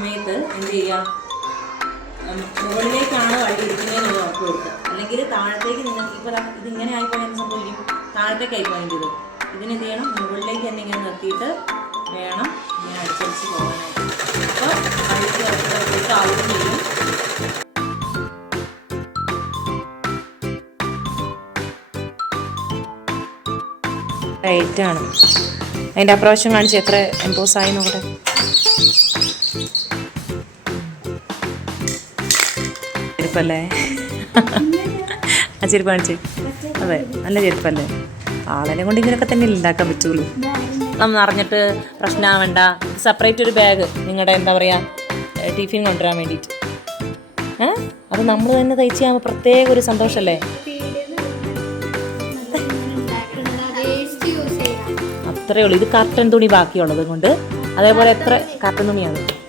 സമയത്ത് എന്ത് ചെയ്യുക ഉം, മുകളിലേക്കാണ് വണ്ടി ഇരിക്കുന്നതെന്ന് ഉറപ്പ് കൊടുക്കുക അല്ലെങ്കിൽ താഴത്തേക്ക് നിങ്ങൾക്ക് ഇപ്പോൾ ഇതിങ്ങനെ ആയിപ്പോയാൽ എന്ത് സംഭവിക്കും? താഴത്തേക്ക് ആയിപ്പോയി ഇത് ഇതിന് എന്ത് ചെയ്യണം? മുകളിലേക്ക് തന്നെ ഇങ്ങനെ നിർത്തിയിട്ട് വേണം ഇങ്ങനെ അടിച്ചടിച്ച് പോകാനായിട്ട്. അപ്പോൾ ഇറക്കി ആവുകയും ചെയ്യും. ആണ്. അതിന്റെ അപ്രാവശ്യം കാണിച്ച് എത്ര എംപോസ് ആയി നോക്കട്ടെ. ചെരുപ്പല്ലേ? ആ ചെരുപ്പ് കാണിച്ച്. അതെ നല്ല ചെരുപ്പല്ലേ? ആളെന്നെ കൊണ്ട് ഇങ്ങനെയൊക്കെ തന്നെ ഉണ്ടാക്കാൻ പറ്റുള്ളൂ. നമ്മൾ അറിഞ്ഞിട്ട് പ്രശ്നമാവണ്ട സെപ്പറേറ്റ് ഒരു ബാഗ് നിങ്ങളുടെ എന്താ പറയുക ടിഫിൻ കൊണ്ടുവരാൻ വേണ്ടിയിട്ട്. ഏ? അപ്പം നമ്മൾ തന്നെ തയ്ച്ച് ചെയ്യുമ്പോൾ പ്രത്യേക ഒരു സന്തോഷമല്ലേ അത്രയേ ഉള്ളൂ. ഇത് കർട്ടൻ തുണി ബാക്കിയുള്ളത് കൊണ്ട്. അതേപോലെ എത്ര കർട്ടൻ തുണിയാണ്?